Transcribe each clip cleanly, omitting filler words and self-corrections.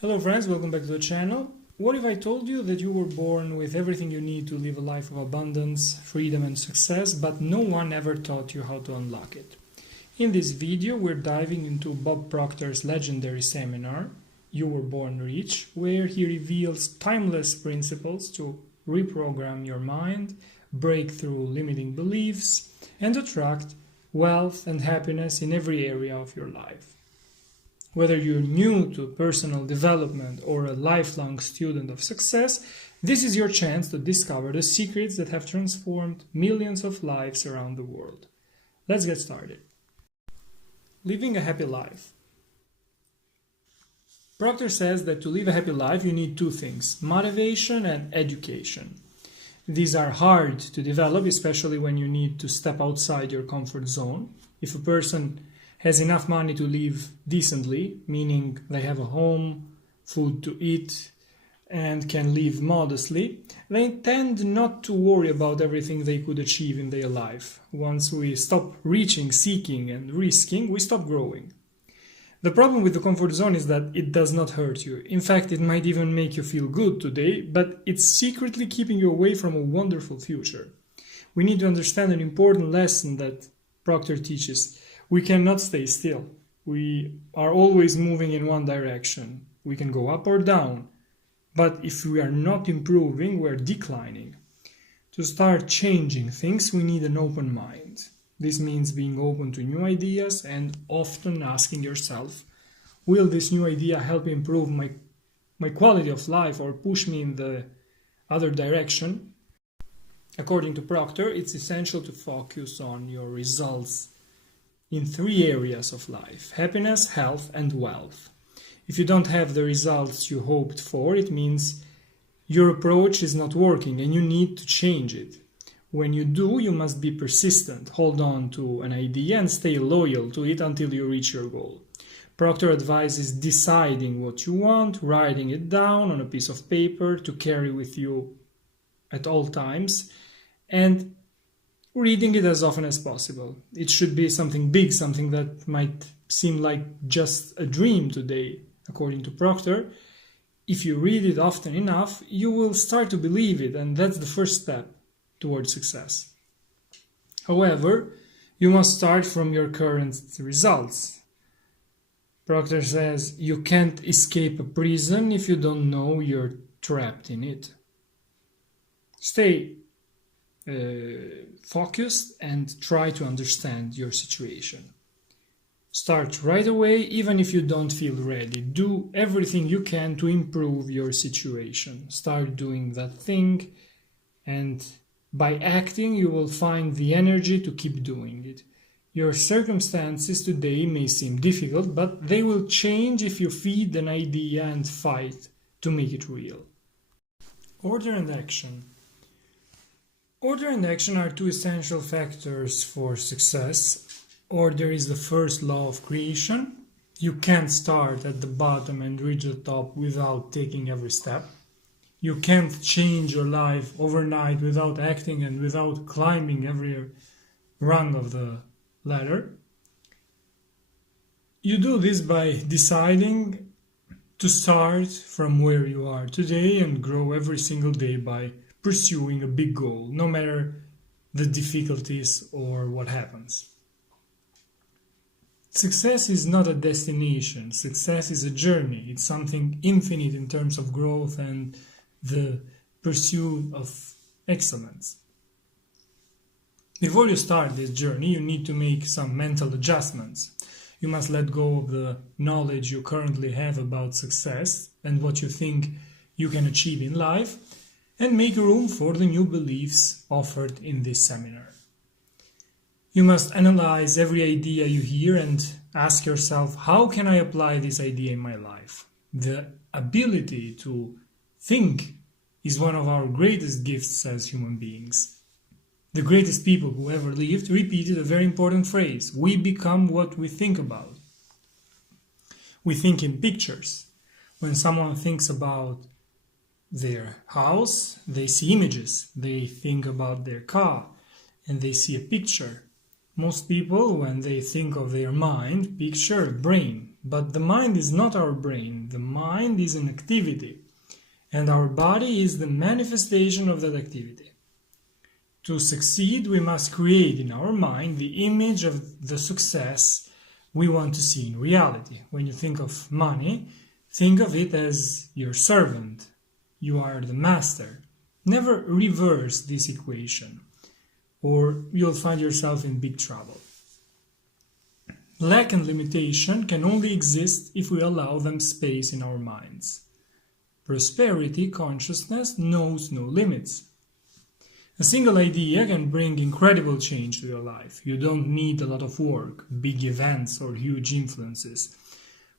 Hello friends, welcome back to the channel. What if I told you that you were born with everything you need to live a life of abundance, freedom and success, but no one ever taught you how to unlock it? In this video we're diving into Bob Proctor's legendary seminar, You Were Born Rich, where he reveals timeless principles to reprogram your mind, break through limiting beliefs, and attract wealth and happiness in every area of your life. Whether you're new to personal development or a lifelong student of success, this is your chance to discover the secrets that have transformed millions of lives around the world. Let's get started. Living a happy life. Proctor says that to live a happy life you need two things: motivation and education. These are hard to develop, especially when you need to step outside your comfort zone. If a person has enough money to live decently, meaning they have a home, food to eat, and can live modestly, they tend not to worry about everything they could achieve in their life. Once we stop reaching, seeking, and risking, we stop growing. The problem with the comfort zone is that it does not hurt you. In fact, it might even make you feel good today, but it's secretly keeping you away from a wonderful future. We need to understand an important lesson that Proctor teaches. We cannot stay still. We are always moving in one direction. We can go up or down. But if we are not improving, we are declining. To start changing things, we need an open mind. This means being open to new ideas and often asking yourself, will this new idea help improve my quality of life or push me in the other direction? According to Proctor, it's essential to focus on your results in three areas of life: happiness, health, and wealth. If you don't have the results you hoped for, it means your approach is not working and you need to change it. When you do, you must be persistent, hold on to an idea and stay loyal to it until you reach your goal. Proctor advises deciding what you want, writing it down on a piece of paper to carry with you at all times, and reading it as often as possible. It should be something big, something that might seem like just a dream today. According to Proctor, if you read it often enough, you will start to believe it, and that's the first step towards success. However, you must start from your current results. Proctor says you can't escape a prison if you don't know you're trapped in it. Stay focused and try to understand your situation. Start right away, even if you don't feel ready. Do everything you can to improve your situation. Start doing that thing, and by acting you will find the energy to keep doing it. Your circumstances today may seem difficult, but they will change if you feed an idea and fight to make it real. Order and action. Order and action are two essential factors for success. Order is the first law of creation. You can't start at the bottom and reach the top without taking every step. You can't change your life overnight without acting and without climbing every rung of the ladder. You do this by deciding to start from where you are today and grow every single day by pursuing a big goal, no matter the difficulties or what happens. Success is not a destination. Success is a journey. It's something infinite in terms of growth and the pursuit of excellence. Before you start this journey, you need to make some mental adjustments. You must let go of the knowledge you currently have about success and what you think you can achieve in life, and make room for the new beliefs offered in this seminar. You must analyze every idea you hear and ask yourself, how can I apply this idea in my life? The ability to think is one of our greatest gifts as human beings. The greatest people who ever lived repeated a very important phrase: we become what we think about. We think in pictures. When someone thinks about their house, they see images. They think about their car and they see a picture. Most people, when they think of their mind, picture a brain. But the mind is not our brain. The mind is an activity, and our body is the manifestation of that activity. To succeed, we must create in our mind the image of the success we want to see in reality. When you think of money, think of it as your servant. You are the master. Never reverse this equation, or you'll find yourself in big trouble. Lack and limitation can only exist if we allow them space in our minds. Prosperity consciousness knows no limits. A single idea can bring incredible change to your life. You don't need a lot of work, big events, or huge influences.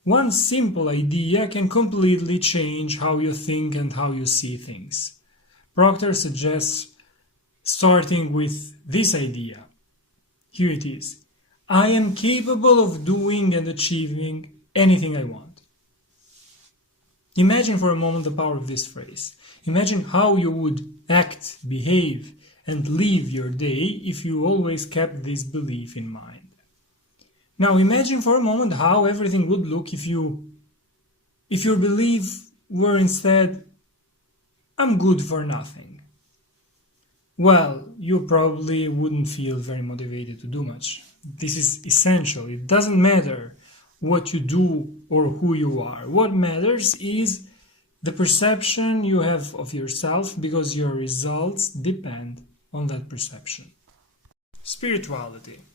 One simple idea can completely change how you think and how you see things. Proctor suggests starting with this idea. Here it is. I am capable of doing and achieving anything I want. Imagine for a moment the power of this phrase. Imagine how you would act, behave, and live your day if you always kept this belief in mind. Now imagine for a moment how everything would look if your belief were instead, I'm good for nothing. Well, you probably wouldn't feel very motivated to do much. This is essential. It doesn't matter what you do or who you are. What matters is the perception you have of yourself, because your results depend on that perception. Spirituality.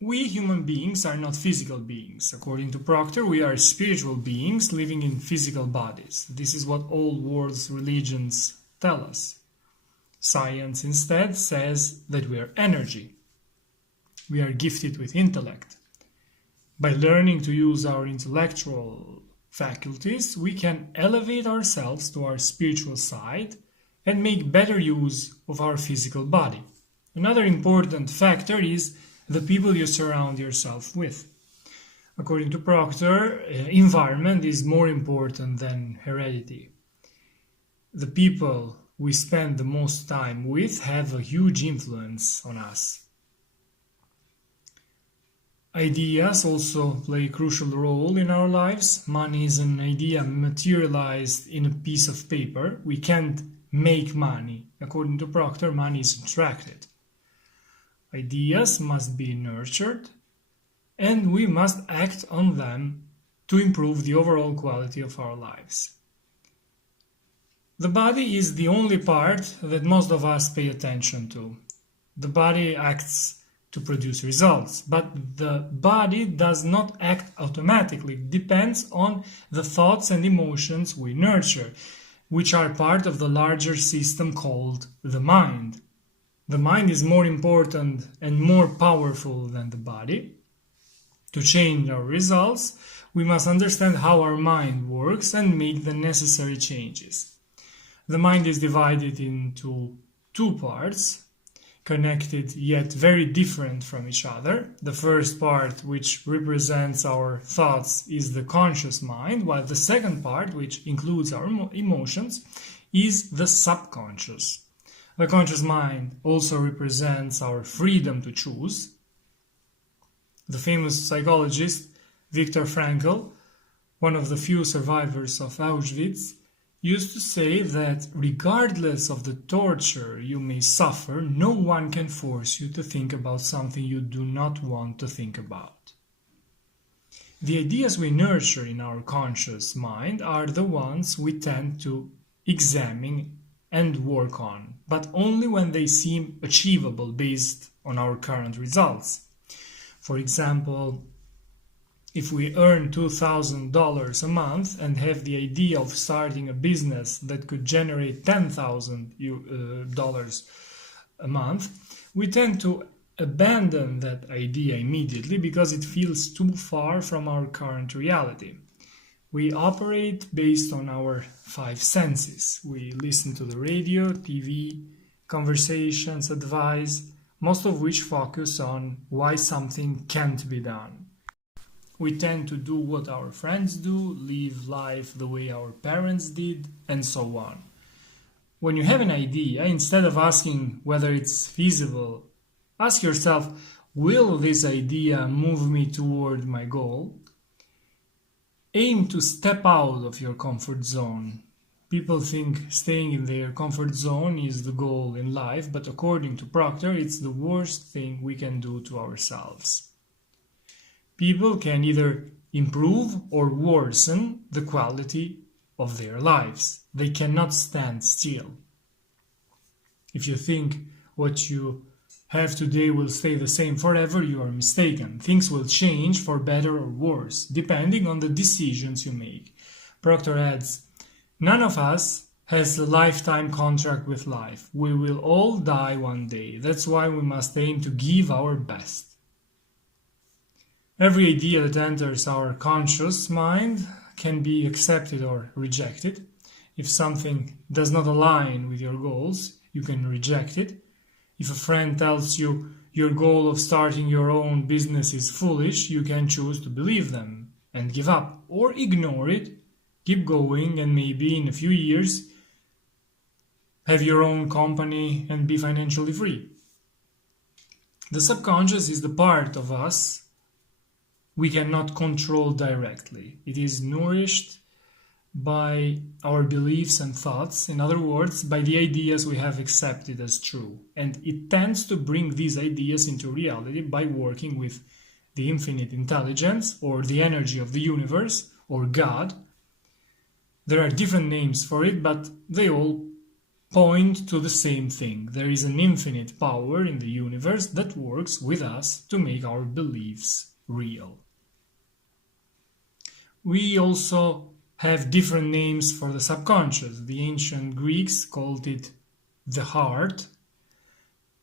We human beings are not physical beings. According to Proctor, we are spiritual beings living in physical bodies. This is what all world's religions tell us. Science instead says that we are energy. We are gifted with intellect. By learning to use our intellectual faculties, we can elevate ourselves to our spiritual side and make better use of our physical body. Another important factor is the people you surround yourself with. According to Proctor, environment is more important than heredity. The people we spend the most time with have a huge influence on us. Ideas also play a crucial role in our lives. Money is an idea materialized in a piece of paper. We can't make money. According to Proctor, money is attracted. Ideas must be nurtured, and we must act on them to improve the overall quality of our lives. The body is the only part that most of us pay attention to. The body acts to produce results, but the body does not act automatically. It depends on the thoughts and emotions we nurture, which are part of the larger system called the mind. The mind is more important and more powerful than the body. To change our results, we must understand how our mind works and make the necessary changes. The mind is divided into two parts, connected yet very different from each other. The first part, which represents our thoughts, is the conscious mind, while the second part, which includes our emotions, is the subconscious. The conscious mind also represents our freedom to choose. The famous psychologist Viktor Frankl, one of the few survivors of Auschwitz, used to say that regardless of the torture you may suffer, no one can force you to think about something you do not want to think about. The ideas we nurture in our conscious mind are the ones we tend to examine and work on, but only when they seem achievable based on our current results. For example, if we earn $2,000 a month and have the idea of starting a business that could generate $10,000 a month, we tend to abandon that idea immediately because it feels too far from our current reality. We operate based on our five senses. We listen to the radio, TV, conversations, advice, most of which focus on why something can't be done. We tend to do what our friends do, live life the way our parents did, and so on. When you have an idea, instead of asking whether it's feasible, ask yourself, will this idea move me toward my goal? aim to step out of your comfort zone. People think staying in their comfort zone is the goal in life, but according to Proctor, it's the worst thing we can do to ourselves. People can either improve or worsen the quality of their lives. They cannot stand still. If you think what you have today will stay the same forever, you are mistaken. Things will change for better or worse, depending on the decisions you make. Proctor adds, none of us has a lifetime contract with life. We will all die one day. That's why we must aim to give our best. Every idea that enters our conscious mind can be accepted or rejected. If something does not align with your goals, you can reject it. If a friend tells you your goal of starting your own business is foolish, you can choose to believe them and give up, or ignore it, keep going, and maybe in a few years have your own company and be financially free. The subconscious is the part of us we cannot control directly. It is nourished by our beliefs and thoughts, in other words, by the ideas we have accepted as true. And it tends to bring these ideas into reality by working with the infinite intelligence, or the energy of the universe, or God. There are different names for it, but they all point to the same thing. There is an infinite power in the universe that works with us to make our beliefs real. We also have different names for the subconscious. The ancient Greeks called it the heart.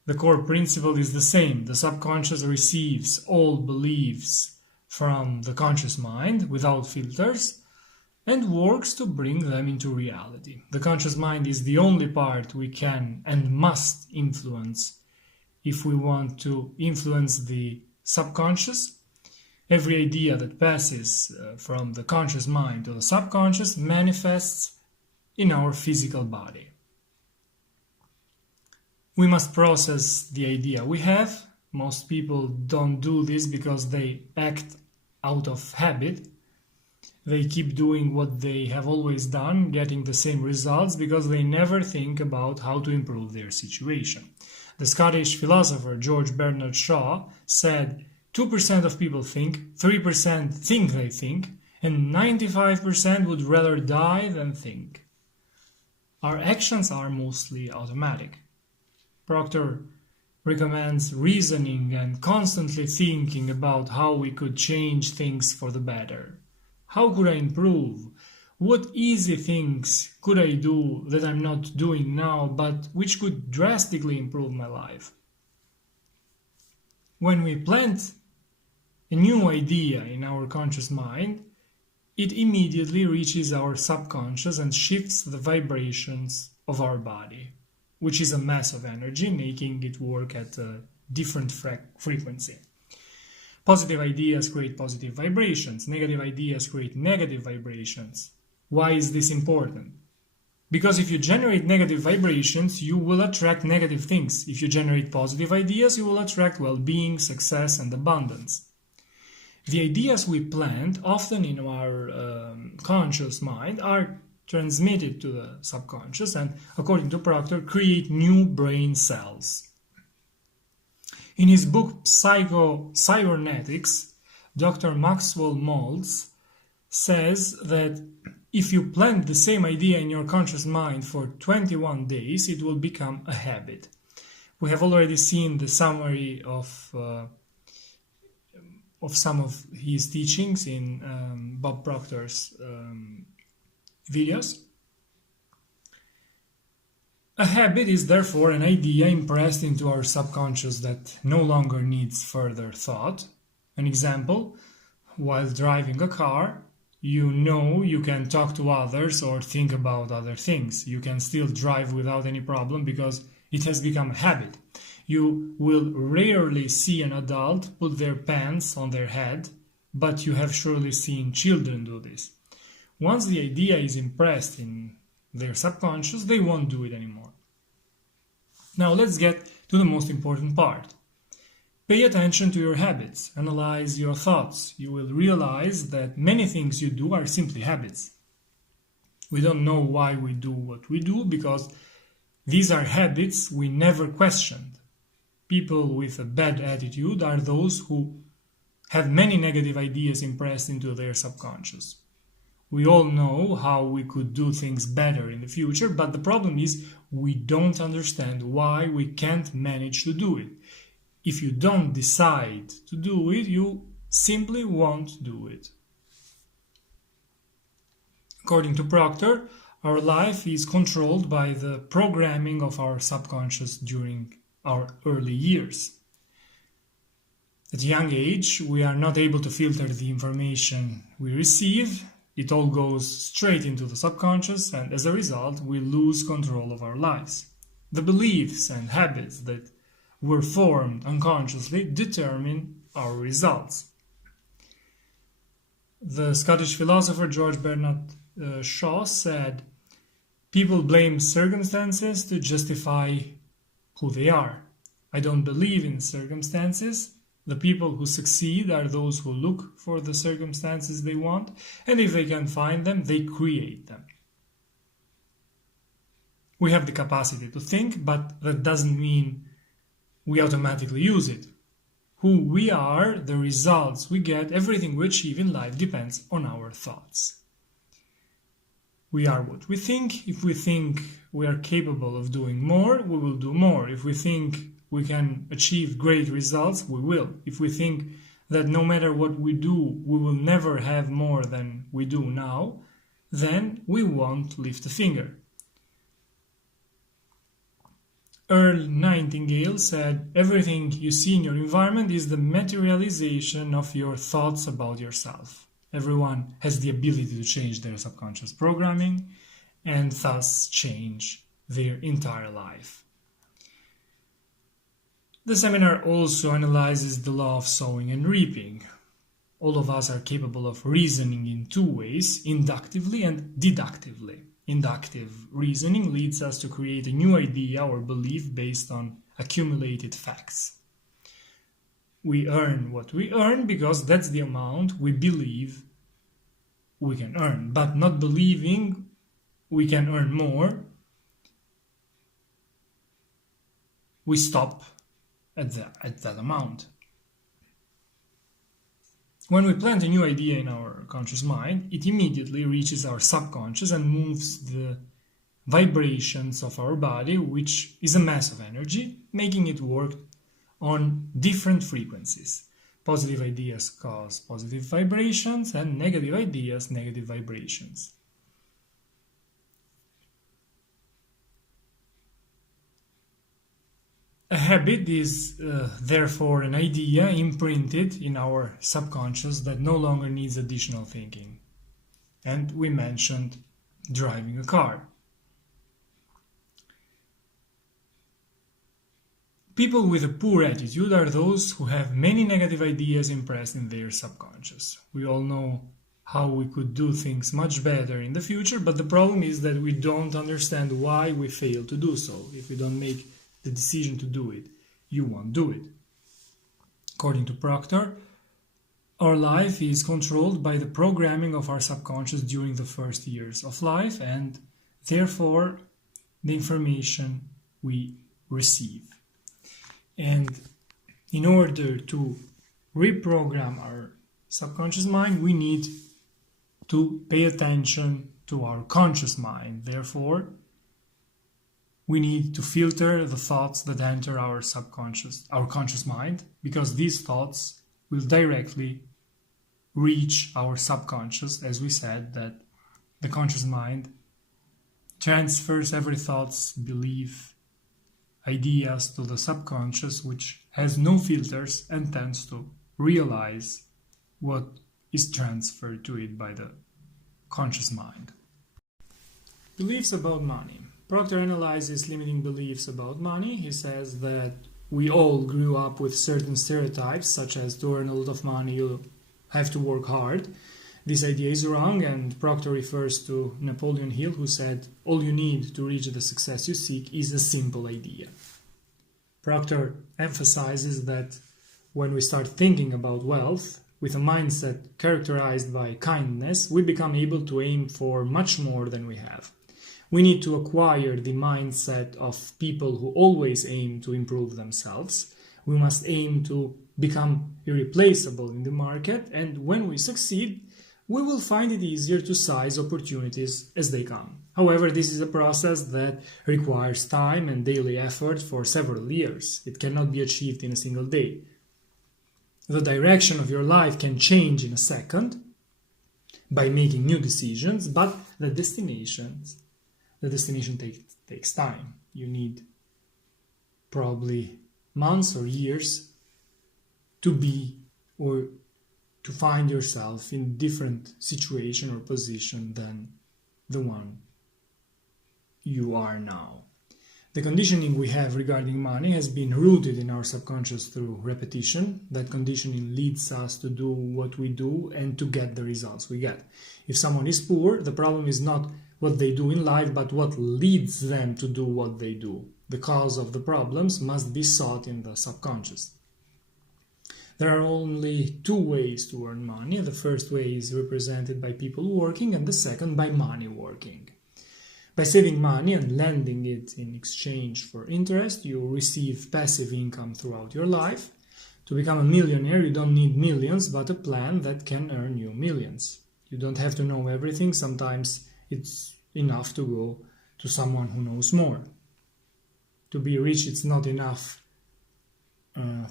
The core principle is the same. The subconscious receives all beliefs from the conscious mind without filters and works to bring them into reality. The conscious mind is the only part we can and must influence if we want to influence the subconscious. Every idea that passes from the conscious mind to the subconscious manifests in our physical body. We must process the idea we have. Most people don't do this because they act out of habit. They keep doing what they have always done, getting the same results because they never think about how to improve their situation. The Scottish philosopher George Bernard Shaw said, 2% of people think, 3% think they think, and 95% would rather die than think. Our actions are mostly automatic. Proctor recommends reasoning and constantly thinking about how we could change things for the better. How could I improve? What easy things could I do that I'm not doing now, but which could drastically improve my life? When we plant a new idea in our conscious mind, it immediately reaches our subconscious and shifts the vibrations of our body, which is a mass of energy, making it work at a different frequency. Positive ideas create positive vibrations. Negative ideas create negative vibrations. Why is this important? Because if you generate negative vibrations, you will attract negative things. If you generate positive ideas, you will attract well-being, success, and abundance. The ideas we plant, often in our conscious mind, are transmitted to the subconscious and, according to Proctor, create new brain cells. In his book Psycho-Cybernetics, Dr. Maxwell Maltz says that if you plant the same idea in your conscious mind for 21 days, it will become a habit. We have already seen the summary of some of his teachings in Bob Proctor's videos. A habit is therefore an idea impressed into our subconscious that no longer needs further thought. An example, while driving a car, you know you can talk to others or think about other things. You can still drive without any problem because it has become a habit. You will rarely see an adult put their pants on their head, but you have surely seen children do this. Once the idea is impressed in their subconscious, they won't do it anymore. Now let's get to the most important part. Pay attention to your habits, analyze your thoughts. You will realize that many things you do are simply habits. We don't know why we do what we do because these are habits we never questioned. People with a bad attitude are those who have many negative ideas impressed into their subconscious. We all know how we could do things better in the future, but the problem is we don't understand why we can't manage to do it. If you don't decide to do it, you simply won't do it. According to Proctor, our life is controlled by the programming of our subconscious during our early years. At a young age, we are not able to filter the information we receive. It all goes straight into the subconscious, and as a result, we lose control of our lives. The beliefs and habits that were formed unconsciously determine our results. The Scottish philosopher George Bernard Shaw said, "People blame circumstances to justify who they are. I don't believe in circumstances. The people who succeed are those who look for the circumstances they want, and if they can find them, they create them." We have the capacity to think, but that doesn't mean we automatically use it. Who we are, the results we get, everything we achieve in life depends on our thoughts. We are what we think. If we think we are capable of doing more, we will do more. If we think we can achieve great results, we will. If we think that no matter what we do, we will never have more than we do now, then we won't lift a finger. Earl Nightingale said, "Everything you see in your environment is the materialization of your thoughts about yourself." Everyone has the ability to change their subconscious programming and thus change their entire life. The seminar also analyzes the law of sowing and reaping. All of us are capable of reasoning in two ways, inductively and deductively. Inductive reasoning leads us to create a new idea or belief based on accumulated facts. We earn what we earn because that's the amount we believe we can earn, but not believing we can earn more, we stop at that amount. When we plant a new idea in our conscious mind, it immediately reaches our subconscious and moves the vibrations of our body, which is a mass of energy, making it work on different frequencies. Positive ideas cause positive vibrations and negative ideas, negative vibrations. A habit is therefore an idea imprinted in our subconscious that no longer needs additional thinking. And we mentioned driving a car. People with a poor attitude are those who have many negative ideas impressed in their subconscious. We all know how we could do things much better in the future, but the problem is that we don't understand why we fail to do so. If we don't make the decision to do it, you won't do it. According to Proctor, our life is controlled by the programming of our subconscious during the first years of life, and therefore the information we receive. And in order to reprogram our subconscious mind, we need to pay attention to our conscious mind. Therefore, we need to filter the thoughts that enter our conscious mind, because these thoughts will directly reach our subconscious. As we said, that the conscious mind transfers every thought's belief, ideas to the subconscious, which has no filters and tends to realize what is transferred to it by the conscious mind. Beliefs about money. Proctor analyzes limiting beliefs about money. He says that we all grew up with certain stereotypes, such as to earn a lot of money, you have to work hard. This idea is wrong, and Proctor refers to Napoleon Hill, who said, "All you need to reach the success you seek is a simple idea." Proctor emphasizes that when we start thinking about wealth with a mindset characterized by kindness, we become able to aim for much more than we have. We need to acquire the mindset of people who always aim to improve themselves. We must aim to become irreplaceable in the market, and when we succeed, we will find it easier to seize opportunities as they come. However, this is a process that requires time and daily effort for several years. It cannot be achieved in a single day. The direction of your life can change in a second by making new decisions, but the destination takes time. You need probably months or years to be or to find yourself in a different situation or position than the one you are now. The conditioning we have regarding money has been rooted in our subconscious through repetition. That conditioning leads us to do what we do and to get the results we get. If someone is poor, the problem is not what they do in life, but what leads them to do what they do. The cause of the problems must be sought in the subconscious. There are only two ways to earn money. The first way is represented by people working, and the second by money working. By saving money and lending it in exchange for interest, you receive passive income throughout your life. To become a millionaire, you don't need millions, but a plan that can earn you millions. You don't have to know everything. Sometimes it's enough to go to someone who knows more. To be rich, it's not enough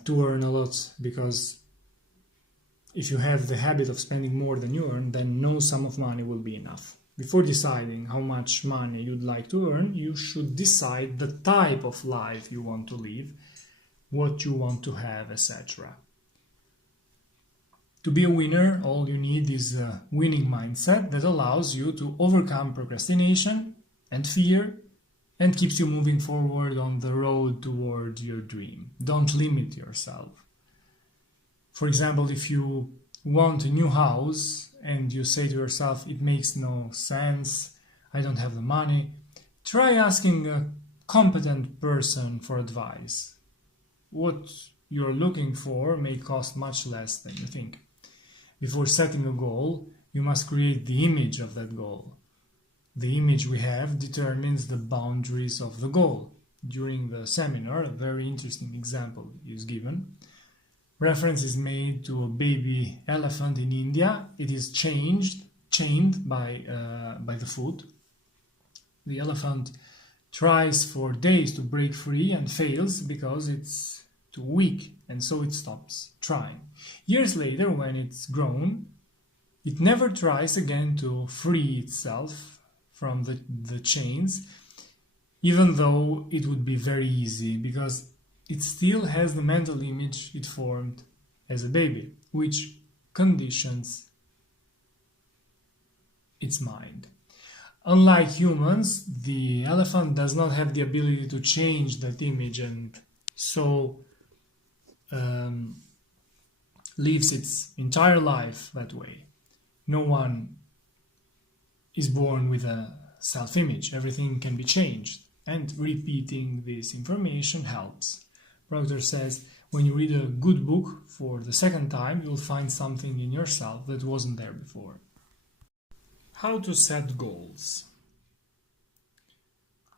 to earn a lot, because if you have the habit of spending more than you earn, then no sum of money will be enough. Before deciding how much money you'd like to earn, you should decide the type of life you want to live, what you want to have, etc. To be a winner, all you need is a winning mindset that allows you to overcome procrastination and fear and keeps you moving forward on the road toward your dream. Don't limit yourself. For example, if you want a new house and you say to yourself, it makes no sense, I don't have the money, try asking a competent person for advice. What you're looking for may cost much less than you think. Before setting a goal, you must create the image of that goal. The image we have determines the boundaries of the goal. During the seminar, a very interesting example is given. Reference is made to a baby elephant in India. It is chained by the foot. The elephant tries for days to break free and fails because it's too weak, and so it stops trying. Years later, when it's grown, it never tries again to free itself from the chains, even though it would be very easy, because it still has the mental image it formed as a baby, which conditions its mind. Unlike humans, the elephant does not have the ability to change that image, and so lives its entire life that way. No one is born with a self-image. Everything can be changed, and repeating this information helps. Proctor says, when you read a good book for the second time, you'll find something in yourself that wasn't there before. How to set goals.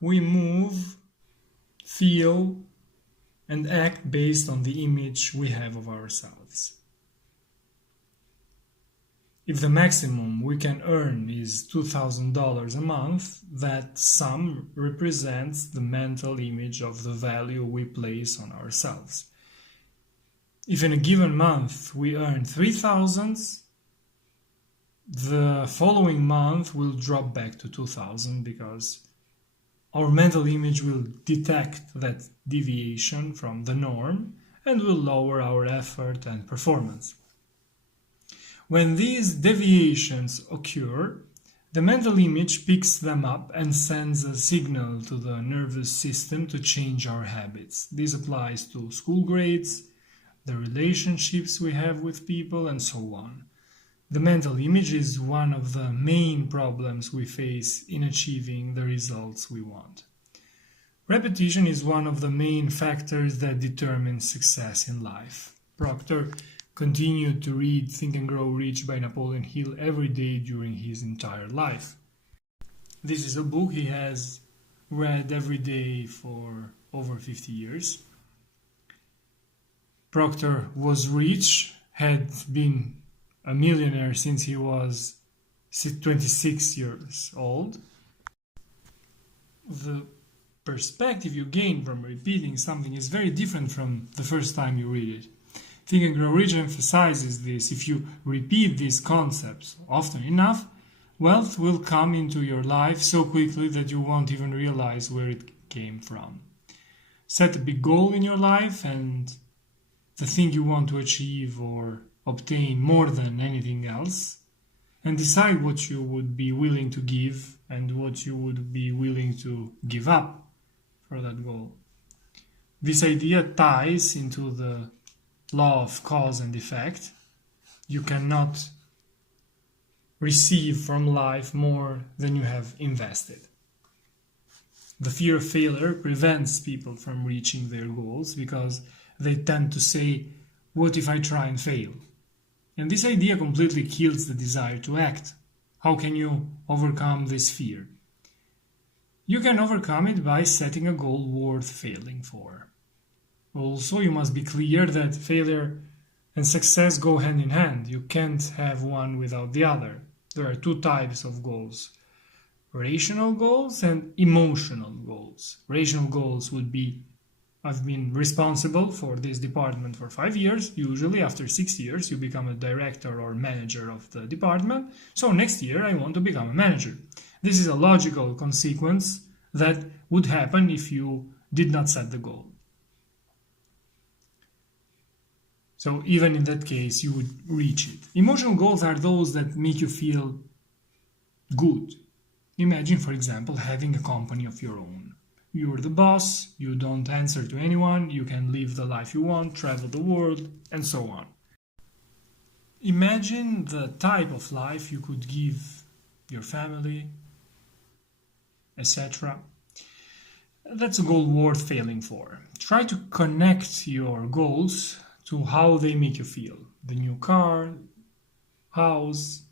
We move, feel, and act based on the image we have of ourselves. If the maximum we can earn is $2,000 a month, that sum represents the mental image of the value we place on ourselves. If in a given month we earn $3,000, the following month will drop back to $2,000 because our mental image will detect that deviation from the norm and will lower our effort and performance. When these deviations occur, the mental image picks them up and sends a signal to the nervous system to change our habits. This applies to school grades, the relationships we have with people, and so on. The mental image is one of the main problems we face in achieving the results we want. Repetition is one of the main factors that determines success in life. Proctor continued to read Think and Grow Rich by Napoleon Hill every day during his entire life. This is a book he has read every day for over 50 years. Proctor was rich, had been a millionaire since he was 26 years old. The perspective you gain from repeating something is very different from the first time you read it. Think and Grow Rich emphasizes this. If you repeat these concepts often enough, wealth will come into your life so quickly that you won't even realize where it came from. Set a big goal in your life and the thing you want to achieve or obtain more than anything else, and decide what you would be willing to give and what you would be willing to give up for that goal. This idea ties into the law of cause and effect. You cannot receive from life more than you have invested. The fear of failure prevents people from reaching their goals because they tend to say, what if I try and fail? And this idea completely kills the desire to act. How can you overcome this fear? You can overcome it by setting a goal worth failing for. Also, you must be clear that failure and success go hand in hand. You can't have one without the other. There are two types of goals: rational goals and emotional goals. Rational goals would be, I've been responsible for this department for 5 years. Usually after 6 years you become a director or manager of the department. So next year I want to become a manager. This is a logical consequence that would happen if you did not set the goal. So even in that case you would reach it. Emotional goals are those that make you feel good. Imagine, for example, having a company of your own. You're the boss, you don't answer to anyone, you can live the life you want, travel the world, and so on. Imagine the type of life you could give your family, etc. That's a goal worth failing for. Try to connect your goals to how they make you feel. The new car, house,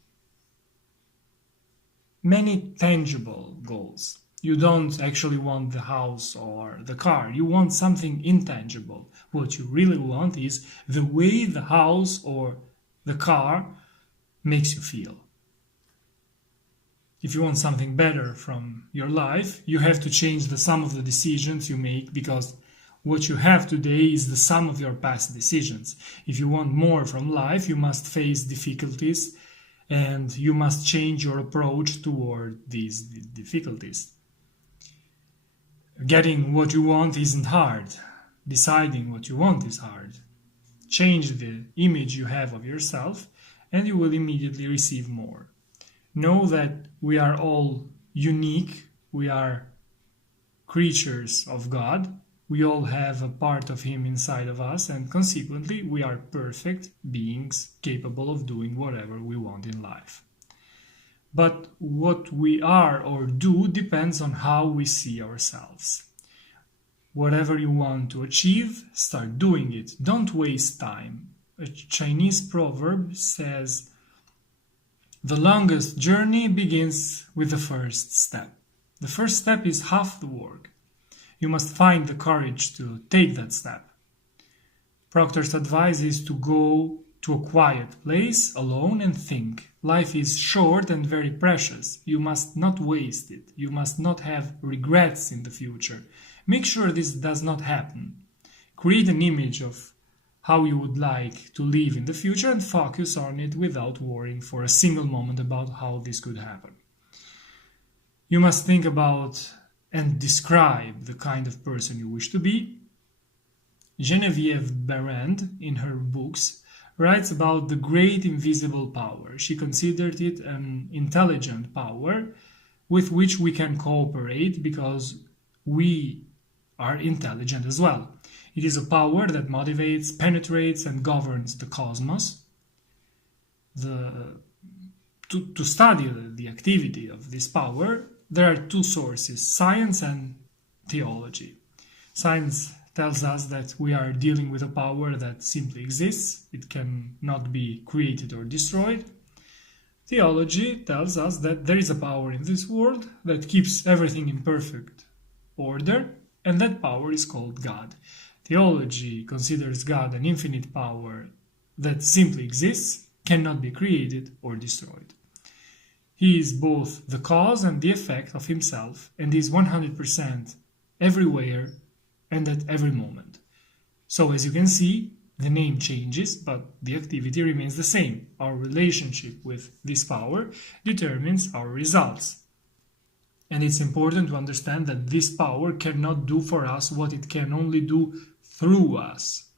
many tangible goals. You don't actually want the house or the car. You want something intangible. What you really want is the way the house or the car makes you feel. If you want something better from your life, you have to change the sum of the decisions you make, because what you have today is the sum of your past decisions. If you want more from life, you must face difficulties and you must change your approach toward these difficulties. Getting what you want isn't hard. Deciding what you want is hard. Change the image you have of yourself and you will immediately receive more. Know that we are all unique. We are creatures of God. We all have a part of Him inside of us, and consequently we are perfect beings capable of doing whatever we want in life. But what we are or do depends on how we see ourselves. Whatever you want to achieve, start doing it. Don't waste time. A Chinese proverb says, the longest journey begins with the first step. The first step is half the work. You must find the courage to take that step. Proctor's advice is to go to a quiet place alone and think. Life is short and very precious. You must not waste it. You must not have regrets in the future. Make sure this does not happen. Create an image of how you would like to live in the future and focus on it without worrying for a single moment about how this could happen. You must think about and describe the kind of person you wish to be. Geneviève Barrand, in her books, writes about the great invisible power. She considered it an intelligent power with which we can cooperate because we are intelligent as well. It is a power that motivates, penetrates, and governs the cosmos. To study the activity of this power, there are two sources, science and theology. Science tells us that we are dealing with a power that simply exists. It cannot be created or destroyed. Theology tells us that there is a power in this world that keeps everything in perfect order, and that power is called God. Theology considers God an infinite power that simply exists, cannot be created or destroyed. He is both the cause and the effect of himself, and is 100% everywhere and at every moment. So as you can see, the name changes, but the activity remains the same. Our relationship with this power determines our results. And it's important to understand that this power cannot do for us what it can only do through us.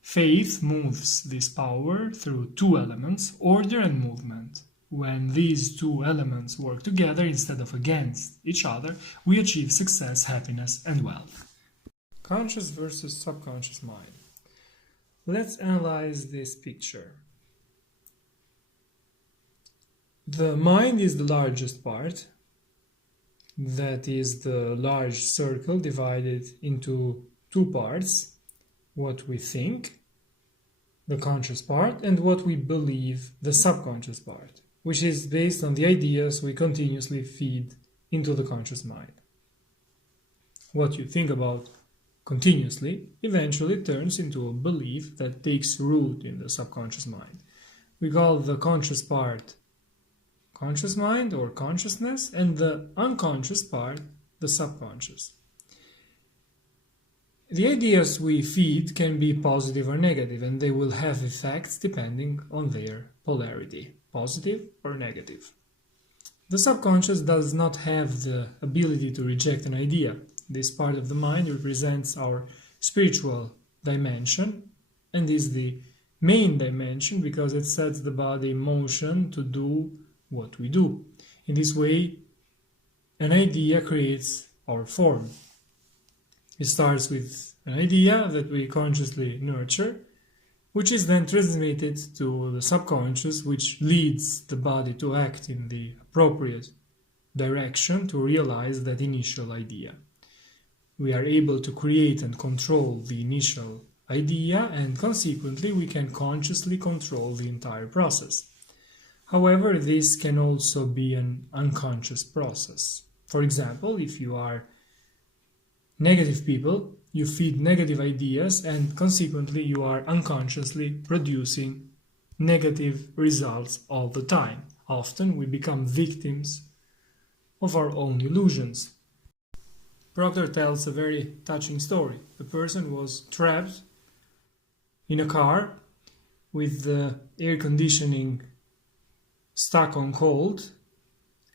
Faith moves this power through two elements, order and movement. When these two elements work together instead of against each other, we achieve success, happiness, and wealth. Conscious versus subconscious mind. Let's analyze this picture. The mind is the largest part. That is the large circle divided into two parts. What we think, the conscious part, and what we believe, the subconscious part, which is based on the ideas we continuously feed into the conscious mind. What you think about continuously eventually turns into a belief that takes root in the subconscious mind. We call the conscious part conscious mind or consciousness, and the unconscious part the subconscious. The ideas we feed can be positive or negative, and they will have effects depending on their polarity, positive or negative. The subconscious does not have the ability to reject an idea. This part of the mind represents our spiritual dimension and is the main dimension because it sets the body in motion to do what we do. In this way, an idea creates our form. It starts with an idea that we consciously nurture, which is then transmitted to the subconscious, which leads the body to act in the appropriate direction to realize that initial idea. We are able to create and control the initial idea, and consequently we can consciously control the entire process. However, this can also be an unconscious process. For example, if you are negative people, you feed negative ideas and consequently you are unconsciously producing negative results all the time. Often we become victims of our own illusions. Proctor tells a very touching story. A person was trapped in a car with the air conditioning stuck on cold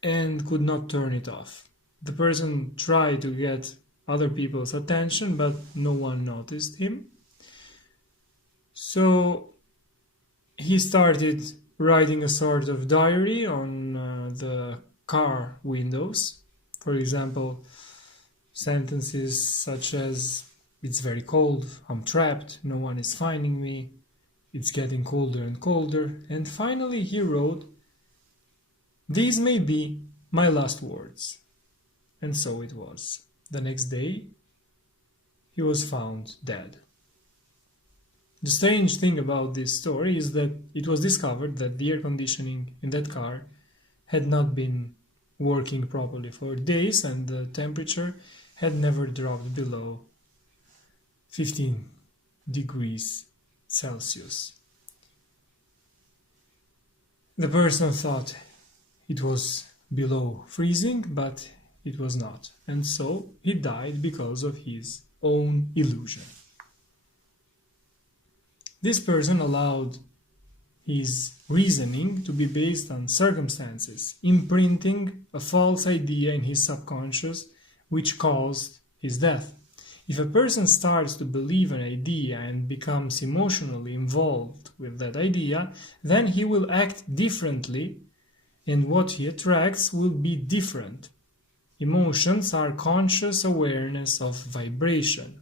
and could not turn it off. The person tried to get other people's attention, but no one noticed him. So he started writing a sort of diary on the car windows. For example, sentences such as, "It's very cold, I'm trapped, no one is finding me, it's getting colder and colder." And finally he wrote, "These may be my last words." And so it was. The next day, he was found dead. The strange thing about this story is that it was discovered that the air conditioning in that car had not been working properly for days, and the temperature had never dropped below 15 degrees Celsius. The person thought it was below freezing, but it was not, and so he died because of his own illusion. This person allowed his reasoning to be based on circumstances, imprinting a false idea in his subconscious, which caused his death. If a person starts to believe an idea and becomes emotionally involved with that idea, then he will act differently, and what he attracts will be different. Emotions are conscious awareness of vibration.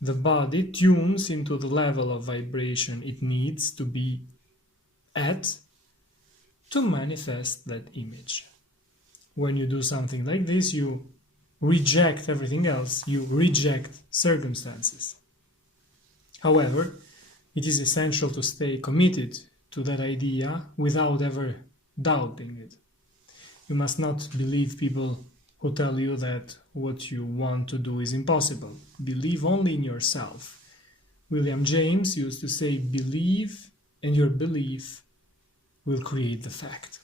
The body tunes into the level of vibration it needs to be at to manifest that image. When you do something like this, you reject everything else, you reject circumstances. However, it is essential to stay committed to that idea without ever doubting it. You must not believe people who tell you that what you want to do is impossible. Believe only in yourself. William James used to say, believe and your belief will create the fact.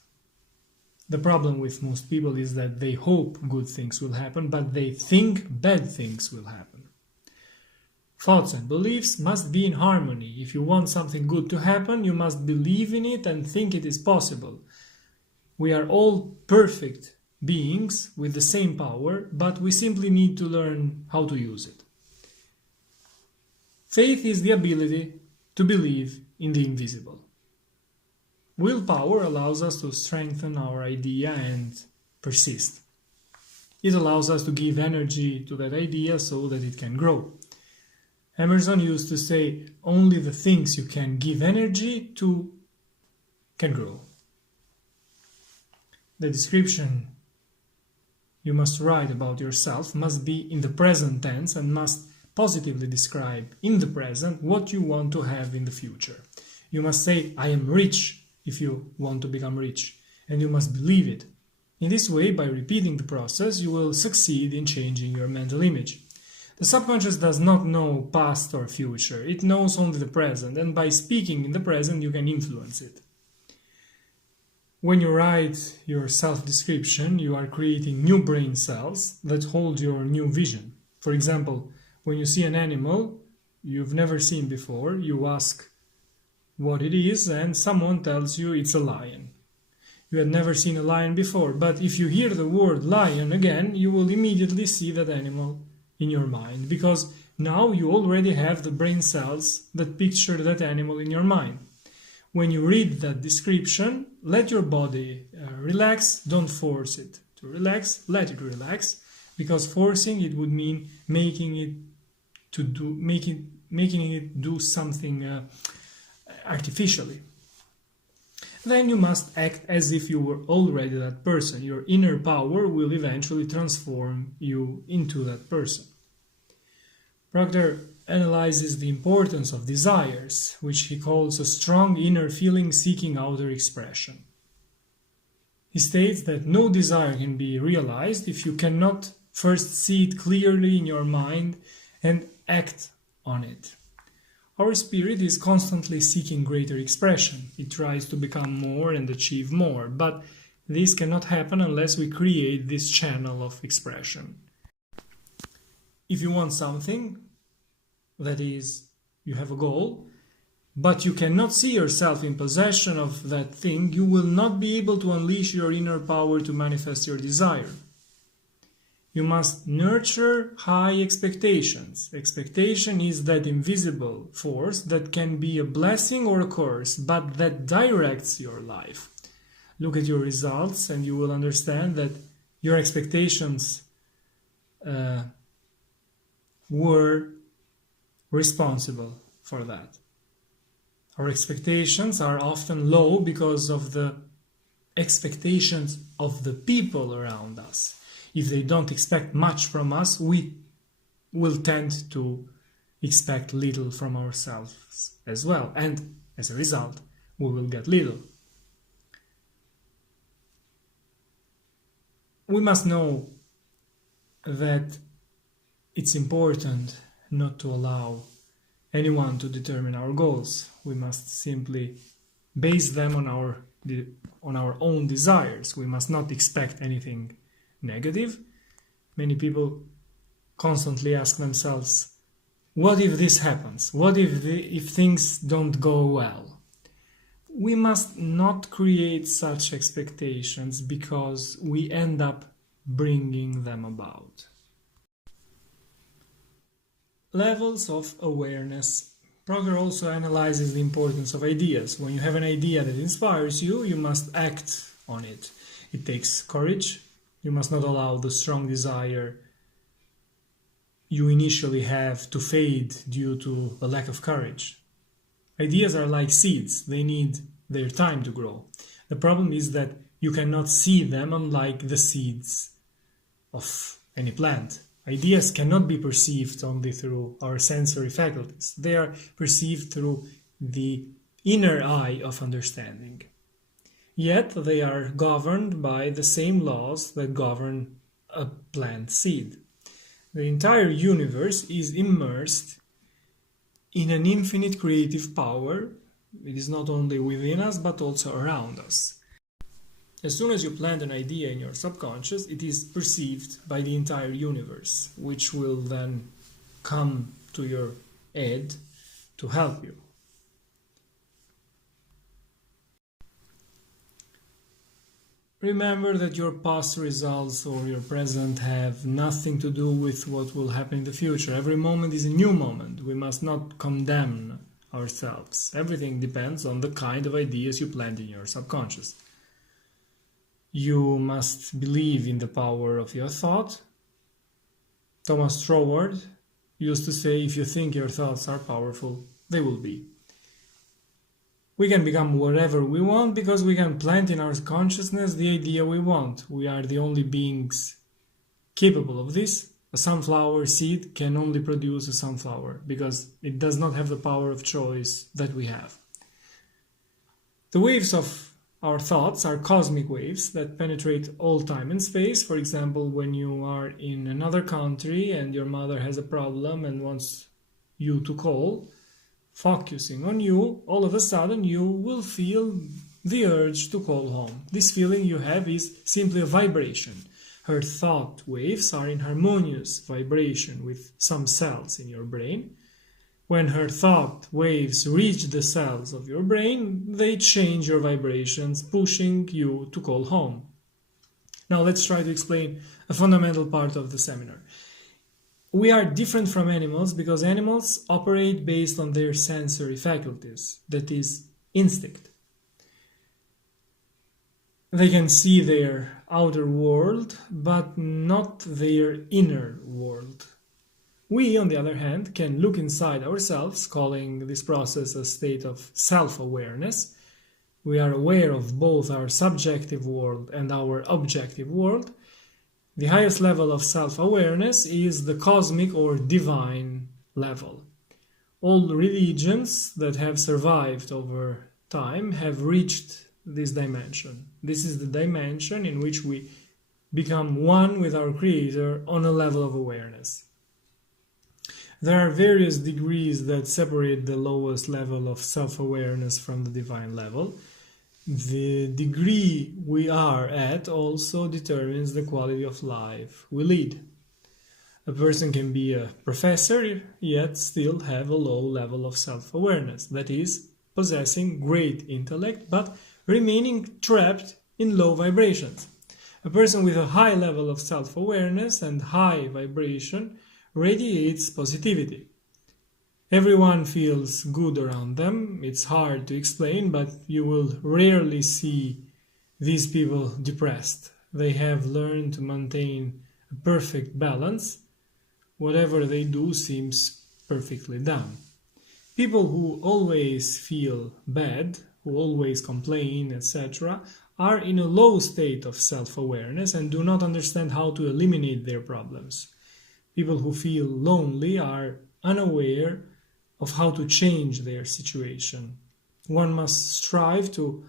The problem with most people is that they hope good things will happen, but they think bad things will happen. Thoughts and beliefs must be in harmony. If you want something good to happen, you must believe in it and think it is possible. We are all perfect beings with the same power, but we simply need to learn how to use it. Faith is the ability to believe in the invisible. Willpower allows us to strengthen our idea and persist. It allows us to give energy to that idea so that it can grow. Emerson used to say, only the things you can give energy to can grow. The description you must write about yourself must be in the present tense and must positively describe in the present what you want to have in the future. You must say, I am rich, if you want to become rich, and you must believe it. In this way, by repeating the process, you will succeed in changing your mental image. The subconscious does not know past or future, it knows only the present, and by speaking in the present you can influence it. When you write your self-description, you are creating new brain cells that hold your new vision. For example, when you see an animal you've never seen before, you ask what it is and someone tells you it's a lion. You had never seen a lion before, but if you hear the word lion again, you will immediately see that animal in your mind, because now you already have the brain cells that picture that animal in your mind. When you read that description, let your body relax, don't force it to relax, let it relax, because forcing it would mean making it do something artificially. Then you must act as if you were already that person. Your inner power will eventually transform you into that person. Proctor analyzes the importance of desires, which he calls a strong inner feeling seeking outer expression. He states that no desire can be realized if you cannot first see it clearly in your mind and act on it. Our spirit is constantly seeking greater expression. It tries to become more and achieve more, but this cannot happen unless we create this channel of expression. If you want something, that is, you have a goal, but you cannot see yourself in possession of that thing, you will not be able to unleash your inner power to manifest your desire. You must nurture high expectations. Expectation is that invisible force that can be a blessing or a curse, but that directs your life. Look at your results and you will understand that your expectations were responsible for that. Our expectations are often low because of the expectations of the people around us. If they don't expect much from us, we will tend to expect little from ourselves as well. And as a result, we will get little. We must know that it's important not to allow anyone to determine our goals. We must simply base them on our own desires. We must not expect anything negative. Many people constantly ask themselves, what if this happens? What if things don't go well? We must not create such expectations because we end up bringing them about. Levels of awareness. Proctor also analyzes the importance of ideas. When you have an idea that inspires you, you must act on it. It takes courage. You must not allow the strong desire you initially have to fade due to a lack of courage. Ideas are like seeds. They need their time to grow. The problem is that you cannot see them, unlike the seeds of any plant. Ideas cannot be perceived only through our sensory faculties. They are perceived through the inner eye of understanding. Yet they are governed by the same laws that govern a plant seed. The entire universe is immersed in an infinite creative power. It is not only within us but also around us. As soon as you plant an idea in your subconscious, it is perceived by the entire universe, which will then come to your aid to help you. Remember that your past results or your present have nothing to do with what will happen in the future. Every moment is a new moment. We must not condemn ourselves. Everything depends on the kind of ideas you plant in your subconscious. You must believe in the power of your thought. Thomas Troward used to say, if you think your thoughts are powerful, they will be. We can become whatever we want because we can plant in our consciousness the idea we want. We are the only beings capable of this. A sunflower seed can only produce a sunflower because it does not have the power of choice that we have. The waves of our thoughts are cosmic waves that penetrate all time and space. For example, when you are in another country and your mother has a problem and wants you to call, focusing on you, all of a sudden you will feel the urge to call home. This feeling you have is simply a vibration. Her thought waves are in harmonious vibration with some cells in your brain. When her thought waves reach the cells of your brain, they change your vibrations, pushing you to call home. Now let's try to explain a fundamental part of the seminar. We are different from animals because animals operate based on their sensory faculties, that is, instinct. They can see their outer world, but not their inner world. We, on the other hand, can look inside ourselves, calling this process a state of self-awareness. We are aware of both our subjective world and our objective world. The highest level of self-awareness is the cosmic or divine level. All religions that have survived over time have reached this dimension. This is the dimension in which we become one with our Creator on a level of awareness. There are various degrees that separate the lowest level of self-awareness from the divine level. The degree we are at also determines the quality of life we lead. A person can be a professor yet still have a low level of self-awareness, that is, possessing great intellect but remaining trapped in low vibrations. A person with a high level of self-awareness and high vibration radiates positivity. Everyone feels good around them. It's hard to explain, but you will rarely see these people depressed. They have learned to maintain a perfect balance. Whatever they do seems perfectly done. People who always feel bad, who always complain, etc., are in a low state of self-awareness and do not understand how to eliminate their problems. People who feel lonely are unaware of how to change their situation. One must strive to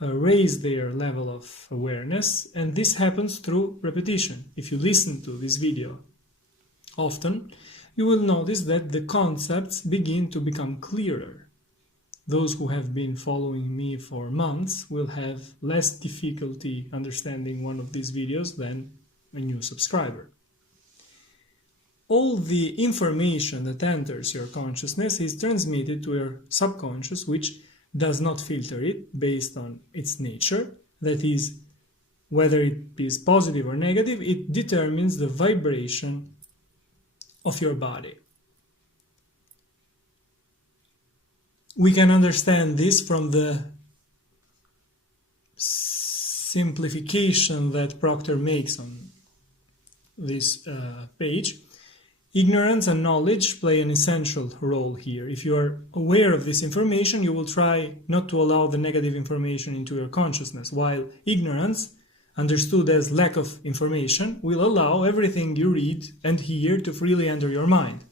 raise their level of awareness, and this happens through repetition. If you listen to this video often, you will notice that the concepts begin to become clearer. Those who have been following me for months will have less difficulty understanding one of these videos than a new subscriber. All the information that enters your consciousness is transmitted to your subconscious, which does not filter it based on its nature. That is, whether it is positive or negative, it determines the vibration of your body. We can understand this from the simplification that Proctor makes on this page. Ignorance and knowledge play an essential role here. If you are aware of this information, you will try not to allow the negative information into your consciousness, while ignorance understood as lack of information, will allow everything you read and hear to freely enter your mind.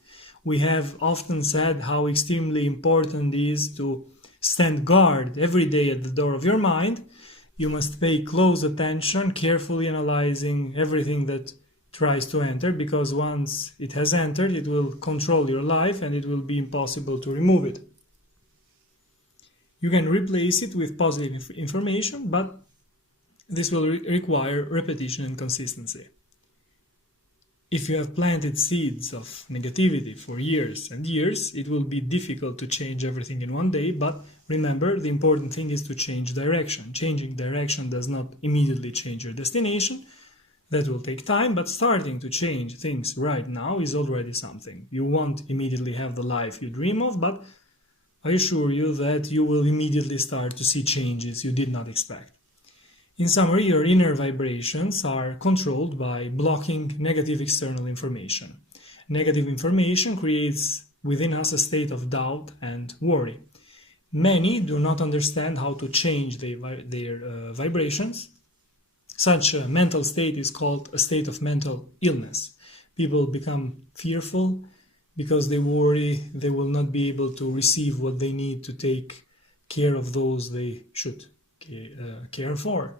We have often said how extremely important it is to stand guard every day at the door of your mind. You must pay close attention, carefully analyzing everything that tries to enter, because once it has entered, it will control your life and it will be impossible to remove it. You can replace it with positive information, but this will require repetition and consistency. If you have planted seeds of negativity for years and years, it will be difficult to change everything in one day, but remember, the important thing is to change direction. Changing direction does not immediately change your destination. That will take time, but starting to change things right now is already something. You won't immediately have the life you dream of, but I assure you that you will immediately start to see changes you did not expect. In summary, your inner vibrations are controlled by blocking negative external information. Negative information creates within us a state of doubt and worry. Many do not understand how to change their vibrations. Such a mental state is called a state of mental illness. People become fearful because they worry they will not be able to receive what they need to take care of those they should care for.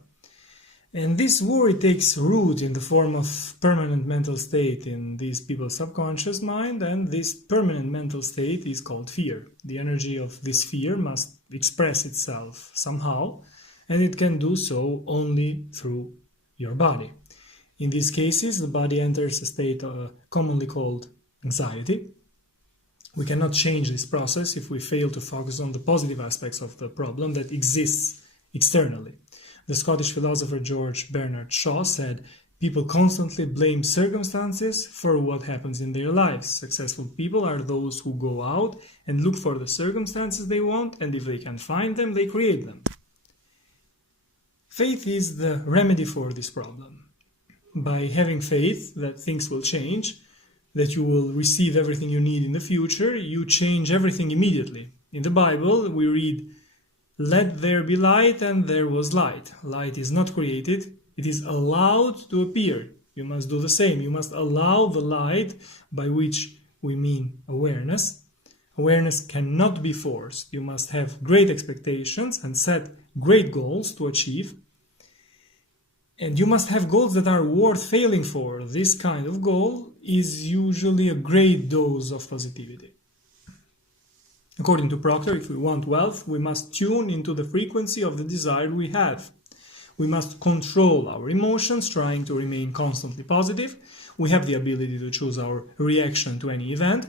And this worry takes root in the form of permanent mental state in these people's subconscious mind, and this permanent mental state is called fear. The energy of this fear must express itself somehow, and it can do so only through your body. In these cases, the body enters a state commonly called anxiety. We cannot change this process if we fail to focus on the positive aspects of the problem that exists externally. The Scottish philosopher George Bernard Shaw said, "People constantly blame circumstances for what happens in their lives. Successful people are those who go out and look for the circumstances they want, and if they can find them, they create them." Faith is the remedy for this problem. By having faith that things will change, that you will receive everything you need in the future, you change everything immediately. In the Bible, we read, "Let there be light, and there was light." Light is not created, it is allowed to appear. You must do the same. You must allow the light, by which we mean awareness. Awareness cannot be forced. You must have great expectations and set great goals to achieve. And you must have goals that are worth failing for. This kind of goal is usually a great dose of positivity. According to Proctor, if we want wealth, we must tune into the frequency of the desire we have. We must control our emotions, trying to remain constantly positive. We have the ability to choose our reaction to any event.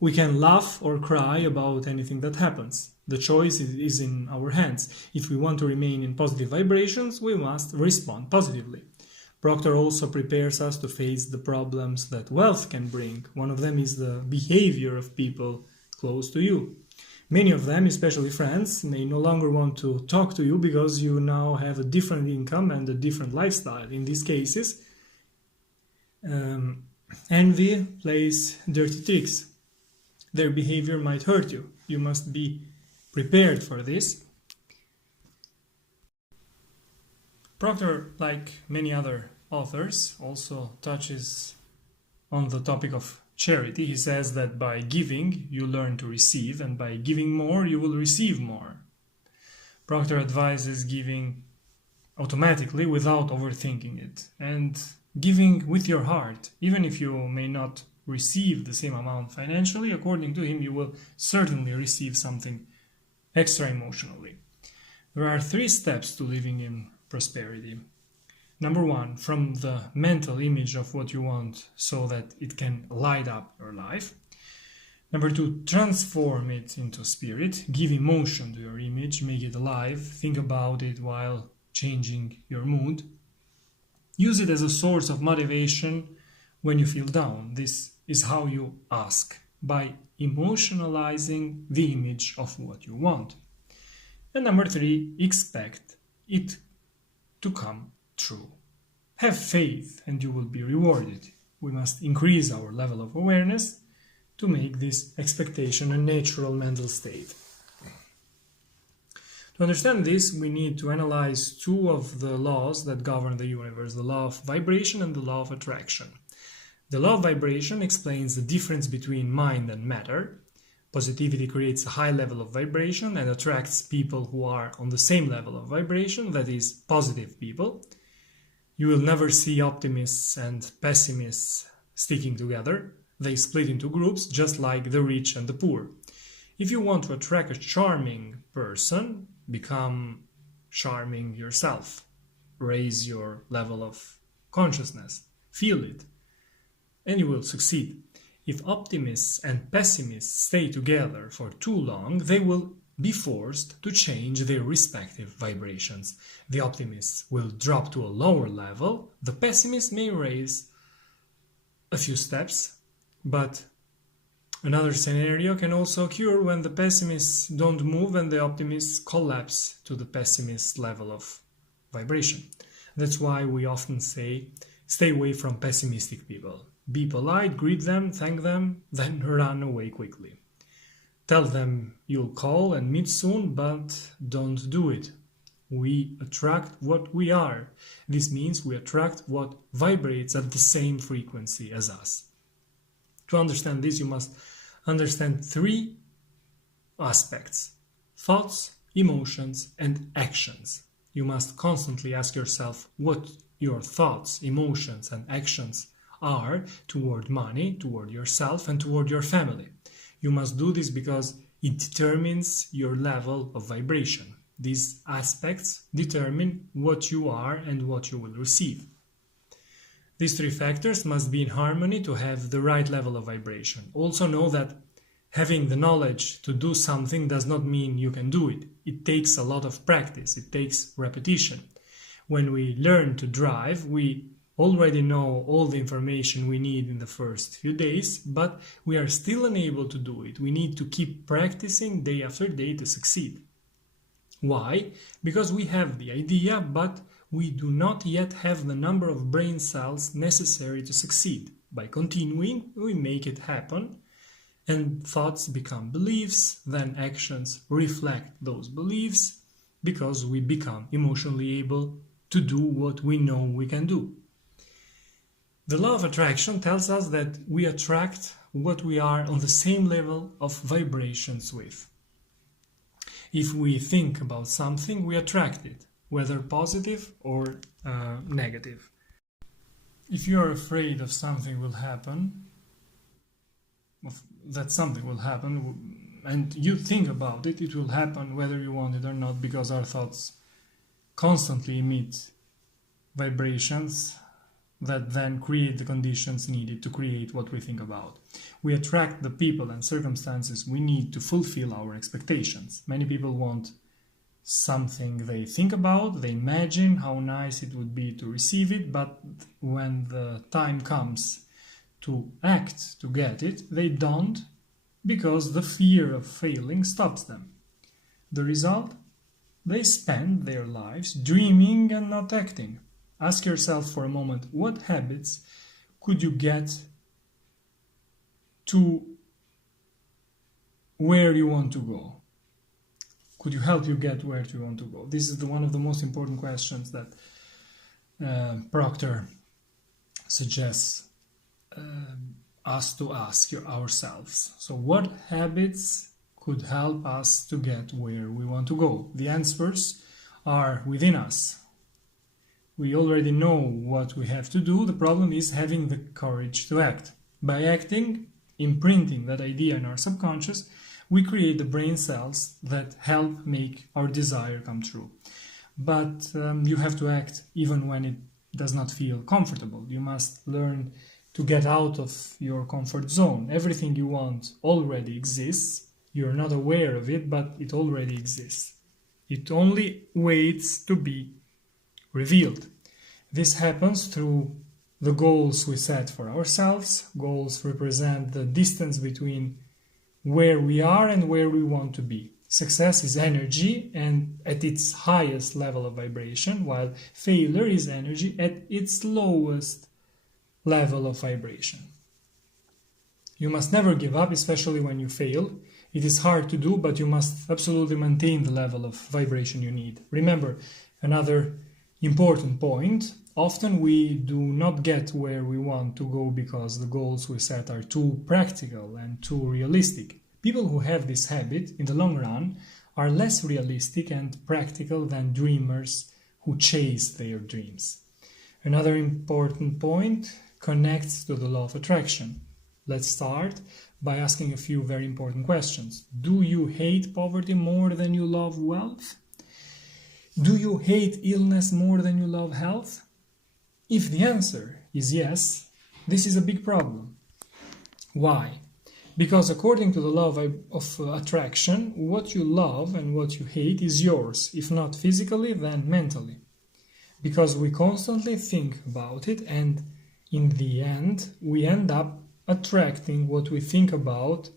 We can laugh or cry about anything that happens. The choice is in our hands. If we want to remain in positive vibrations, we must respond positively. Proctor also prepares us to face the problems that wealth can bring. One of them is the behavior of people close to you. Many of them, especially friends, may no longer want to talk to you because you now have a different income and a different lifestyle. In these cases, envy plays dirty tricks. Their behavior might hurt you. You must be prepared for this. Proctor, like many other authors, also touches on the topic of charity. He says that by giving, you learn to receive, and by giving more, you will receive more. Proctor advises giving automatically without overthinking it, and giving with your heart. Even if you may not receive the same amount financially, according to him, you will certainly receive something extra emotionally. There are 3 steps to living in prosperity. Number 1, from the mental image of what you want so that it can light up your life. Number 2, transform it into spirit. Give emotion to your image, make it alive. Think about it while changing your mood. Use it as a source of motivation when you feel down. This is how you ask, by emotionalizing the image of what you want. And number 3, expect it to come true. Have faith and you will be rewarded. We must increase our level of awareness to make this expectation a natural mental state. To understand this, we need to analyze two of the laws that govern the universe, the law of vibration and the law of attraction. The law of vibration explains the difference between mind and matter. Positivity creates a high level of vibration and attracts people who are on the same level of vibration, that is, positive people. You will never see optimists and pessimists sticking together. They split into groups, just like the rich and the poor. If you want to attract a charming person, become charming yourself. Raise your level of consciousness. Feel it. And you will succeed. If optimists and pessimists stay together for too long, they will be forced to change their respective vibrations. The optimists will drop to a lower level. The pessimists may raise a few steps, but another scenario can also occur when the pessimists don't move and the optimists collapse to the pessimist level of vibration. That's why we often say, stay away from pessimistic people. Be polite, greet them, thank them, then run away quickly. Tell them you'll call and meet soon, but don't do it. We attract what we are. This means we attract what vibrates at the same frequency as us. To understand this, you must understand three aspects: thoughts, emotions, and actions. You must constantly ask yourself what your thoughts, emotions, and actions are toward money, toward yourself, and toward your family. You must do this because it determines your level of vibration. These aspects determine what you are and what you will receive. These three factors must be in harmony to have the right level of vibration. Also know that having the knowledge to do something does not mean you can do it. It takes a lot of practice. It takes repetition. When we learn to drive, we already know all the information we need in the first few days, but we are still unable to do it. We need to keep practicing day after day to succeed. Why? Because we have the idea, but we do not yet have the number of brain cells necessary to succeed. By continuing, we make it happen, and thoughts become beliefs, then actions reflect those beliefs, because we become emotionally able to do what we know we can do. The law of attraction tells us that we attract what we are on the same level of vibrations with. If we think about something, we attract it, whether positive or negative. If you are afraid of something will happen, that something will happen, and you think about it, it will happen whether you want it or not, because our thoughts constantly emit vibrations that then create the conditions needed to create what we think about. We attract the people and circumstances we need to fulfill our expectations. Many people want something they think about, they imagine how nice it would be to receive it, but when the time comes to act to get it, they don't, because the fear of failing stops them. The result? They spend their lives dreaming and not acting. Ask yourself for a moment, what habits could you get to where you want to go? Could you help you get where you want to go? This is one of the most important questions that Proctor suggests us to ask ourselves. So what habits could help us to get where we want to go? The answers are within us. We already know what we have to do. The problem is having the courage to act. By acting, imprinting that idea in our subconscious, we create the brain cells that help make our desire come true. But you have to act even when it does not feel comfortable. You must learn to get out of your comfort zone. Everything you want already exists. You're not aware of it, but it already exists. It only waits to be revealed. This happens through the goals we set for ourselves. Goals represent the distance between where we are and where we want to be. Success is energy and at its highest level of vibration, while failure is energy at its lowest level of vibration. You must never give up, especially when you fail. It is hard to do, but you must absolutely maintain the level of vibration you need. Remember, another important point, often we do not get where we want to go because the goals we set are too practical and too realistic. People who have this habit, in the long run, are less realistic and practical than dreamers who chase their dreams. Another important point connects to the law of attraction. Let's start by asking a few very important questions. Do you hate poverty more than you love wealth? Do you hate illness more than you love health? If the answer is yes, this is a big problem. Why? Because according to the law of attraction, what you love and what you hate is yours, if not physically, then mentally. Because we constantly think about it, and in the end, we end up attracting what we think about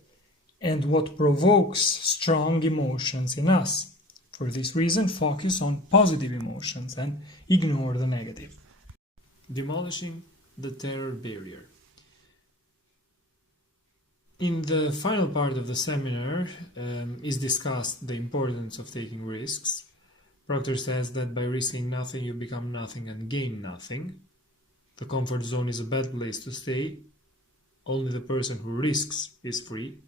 and what provokes strong emotions in us. For this reason, focus on positive emotions and ignore the negative. Demolishing the terror barrier. In the final part of the seminar is discussed the importance of taking risks. Proctor says that by risking nothing you become nothing and gain nothing. The comfort zone is a bad place to stay. Only the person who risks is free.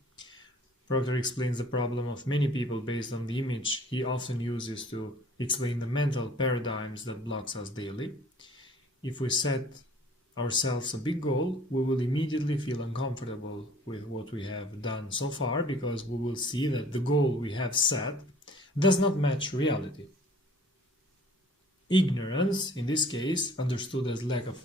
Proctor explains the problem of many people based on the image he often uses to explain the mental paradigms that blocks us daily. If we set ourselves a big goal, we will immediately feel uncomfortable with what we have done so far because we will see that the goal we have set does not match reality. Ignorance, in this case, understood as lack of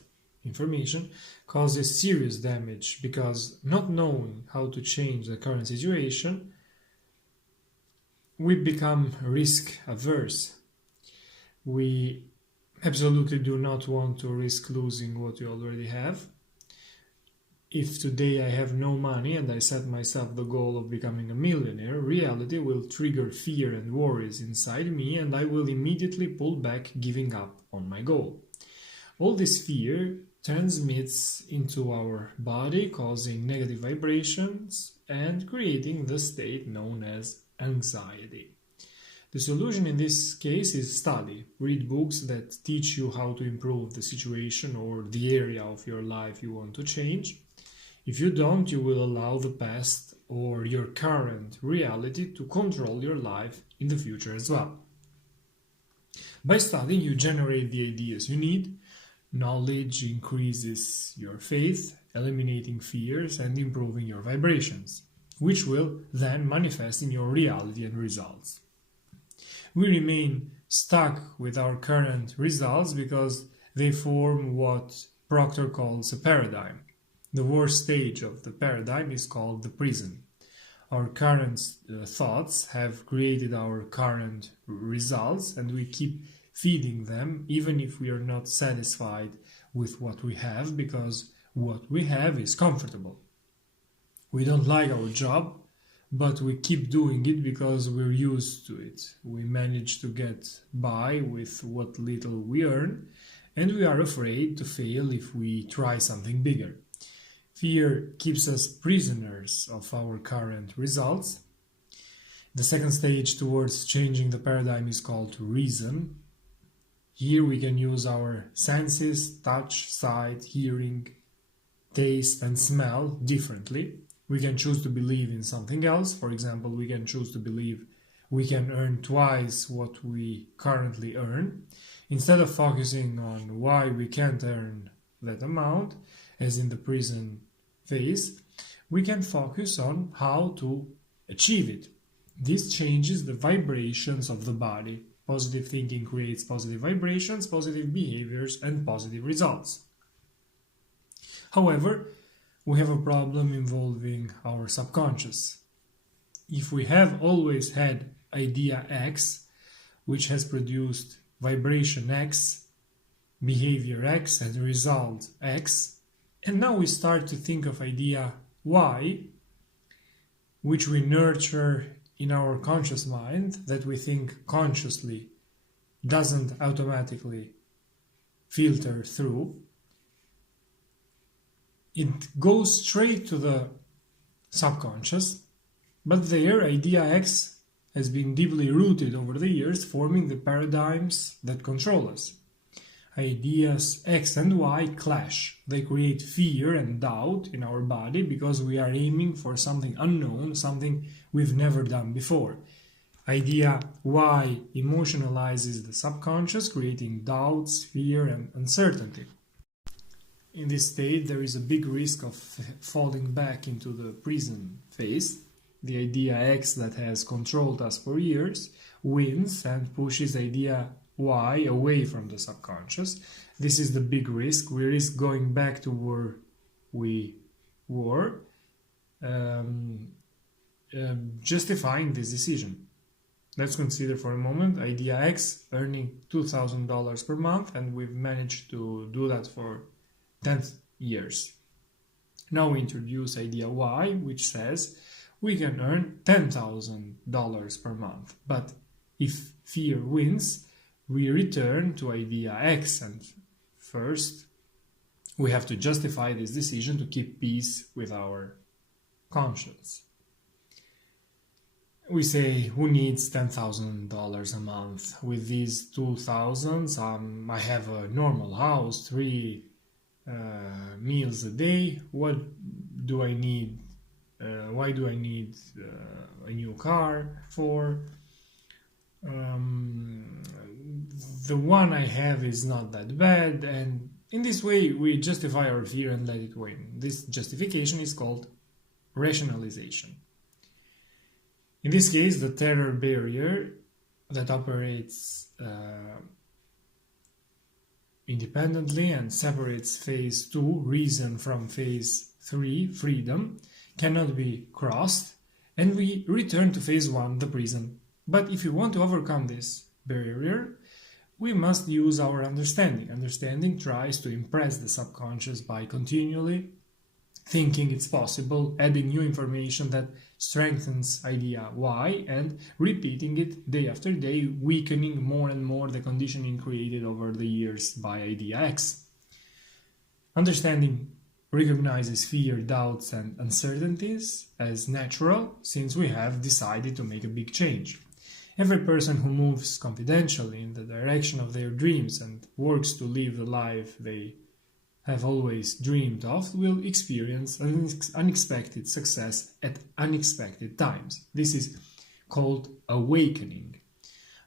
information, causes serious damage because not knowing how to change the current situation, we become risk averse. We absolutely do not want to risk losing what we already have. If today I have no money and I set myself the goal of becoming a millionaire, reality will trigger fear and worries inside me and I will immediately pull back, giving up on my goal. All this fear transmits into our body, causing negative vibrations and creating the state known as anxiety. The solution in this case is study. Read books that teach you how to improve the situation or the area of your life you want to change. If you don't, you will allow the past or your current reality to control your life in the future as well. By studying, you generate the ideas you need. Knowledge increases your faith, eliminating fears and improving your vibrations, which will then manifest in your reality and results. We remain stuck with our current results because they form what Proctor calls a paradigm. The worst stage of the paradigm is called the prison. Our current thoughts have created our current results and we keep feeding them even if we are not satisfied with what we have because what we have is comfortable. We don't like our job, but we keep doing it because we're used to it. We manage to get by with what little we earn, and we are afraid to fail if we try something bigger. Fear keeps us prisoners of our current results. The second stage towards changing the paradigm is called reason. Here we can use our senses, touch, sight, hearing, taste, and smell differently. We can choose to believe in something else. For example, we can choose to believe we can earn twice what we currently earn. Instead of focusing on why we can't earn that amount, as in the prison phase, we can focus on how to achieve it. This changes the vibrations of the body. Positive thinking creates positive vibrations, positive behaviors, and positive results. However, we have a problem involving our subconscious. If we have always had idea X, which has produced vibration X, behavior X, and result X, and now we start to think of idea Y, which we nurture in our conscious mind, that we think consciously doesn't automatically filter through, it goes straight to the subconscious But their idea X has been deeply rooted over the years, forming the paradigms that control us. Ideas X and Y clash. They create fear and doubt in our body because we are aiming for something unknown, something we've never done before. Idea Y emotionalizes the subconscious, creating doubts, fear, and uncertainty. In this state, there is a big risk of falling back into the prison phase. The idea X that has controlled us for years wins and pushes idea Y away from the subconscious. This is the big risk. We risk going back to where we were, justifying this decision. Let's consider for a moment idea X earning $2,000 per month, and we've managed to do that for 10 years. Now we introduce idea Y, which says we can earn $10,000 per month. But if fear wins, we return to idea X, and first we have to justify this decision to keep peace with our conscience. We say, who needs $10,000 a month? With these $2,000, I have a normal house, 3 meals a day. What do I need? Why do I need a new car for? The one I have is not that bad, and in this way we justify our fear and let it win. This justification is called rationalization. In this case, the terror barrier that operates independently and separates phase 2, reason, from phase 3, freedom, cannot be crossed, and we return to phase 1, the prison. But if we want to overcome this barrier, we must use our understanding. Understanding tries to impress the subconscious by continually thinking it's possible, adding new information that strengthens idea Y, and repeating it day after day, weakening more and more the conditioning created over the years by idea X. Understanding recognizes fear, doubts, and uncertainties as natural, since we have decided to make a big change. Every person who moves confidentially in the direction of their dreams and works to live the life they have always dreamed of will experience unexpected success at unexpected times. This is called awakening.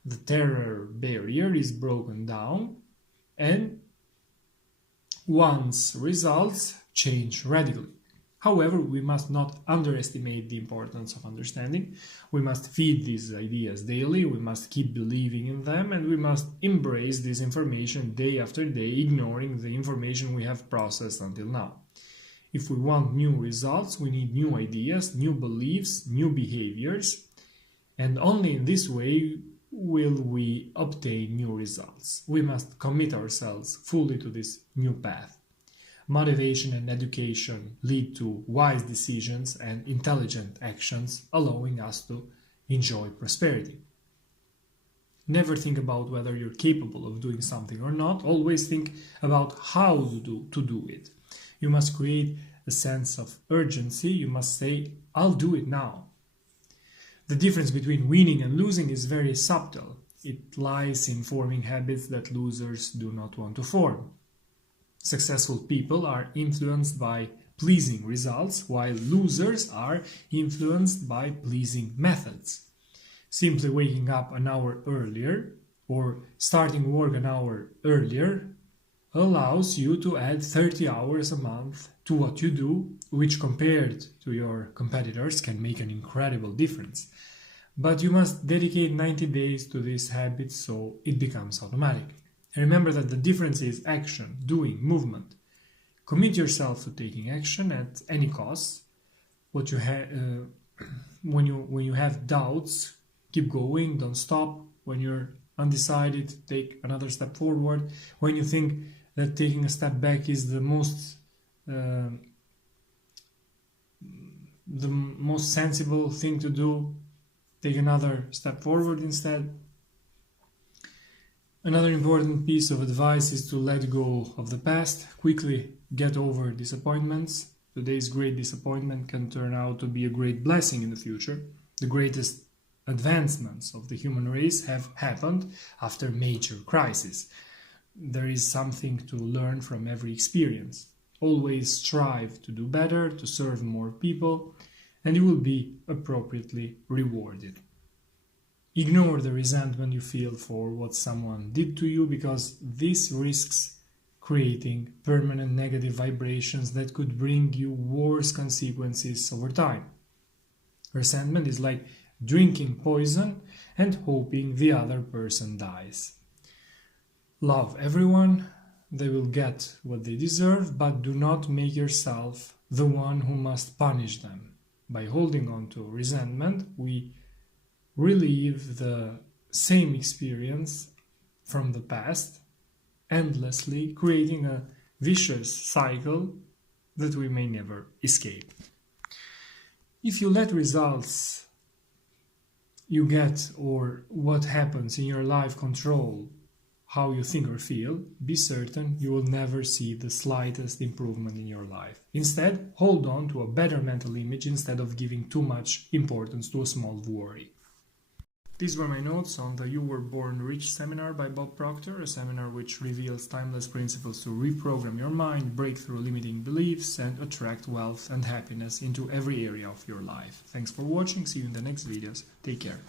The terror barrier is broken down, and one's results change radically. However, we must not underestimate the importance of understanding. We must feed these ideas daily, we must keep believing in them, and we must embrace this information day after day, ignoring the information we have processed until now. If we want new results, we need new ideas, new beliefs, new behaviors, and only in this way will we obtain new results. We must commit ourselves fully to this new path. Motivation and education lead to wise decisions and intelligent actions, allowing us to enjoy prosperity. Never think about whether you're capable of doing something or not. Always think about how to do it. You must create a sense of urgency. You must say, I'll do it now. The difference between winning and losing is very subtle. It lies in forming habits that losers do not want to form. Successful people are influenced by pleasing results, while losers are influenced by pleasing methods. Simply waking up an hour earlier or starting work an hour earlier allows you to add 30 hours a month to what you do, which compared to your competitors can make an incredible difference. But you must dedicate 90 days to this habit so it becomes automatic. Remember that the difference is action, doing, movement. Commit yourself to taking action at any cost. When you have doubts, keep going, don't stop. When you're undecided, take another step forward. When you think that taking a step back is the most sensible thing to do, take another step forward instead. Another important piece of advice is to let go of the past, quickly get over disappointments, today's great disappointment can turn out to be a great blessing in the future. The greatest advancements of the human race have happened after major crises. There is something to learn from every experience. Always strive to do better, to serve more people, and you will be appropriately rewarded. Ignore the resentment you feel for what someone did to you, because this risks creating permanent negative vibrations that could bring you worse consequences over time. Resentment is like drinking poison and hoping the other person dies. Love everyone, they will get what they deserve, but do not make yourself the one who must punish them. By holding on to resentment, we relive the same experience from the past, endlessly creating a vicious cycle that we may never escape. If you let results you get or what happens in your life control how you think or feel, be certain you will never see the slightest improvement in your life. Instead, hold on to a better mental image instead of giving too much importance to a small worry. These were my notes on the You Were Born Rich seminar by Bob Proctor, a seminar which reveals timeless principles to reprogram your mind, break through limiting beliefs, and attract wealth and happiness into every area of your life. Thanks for watching, see you in the next videos, take care.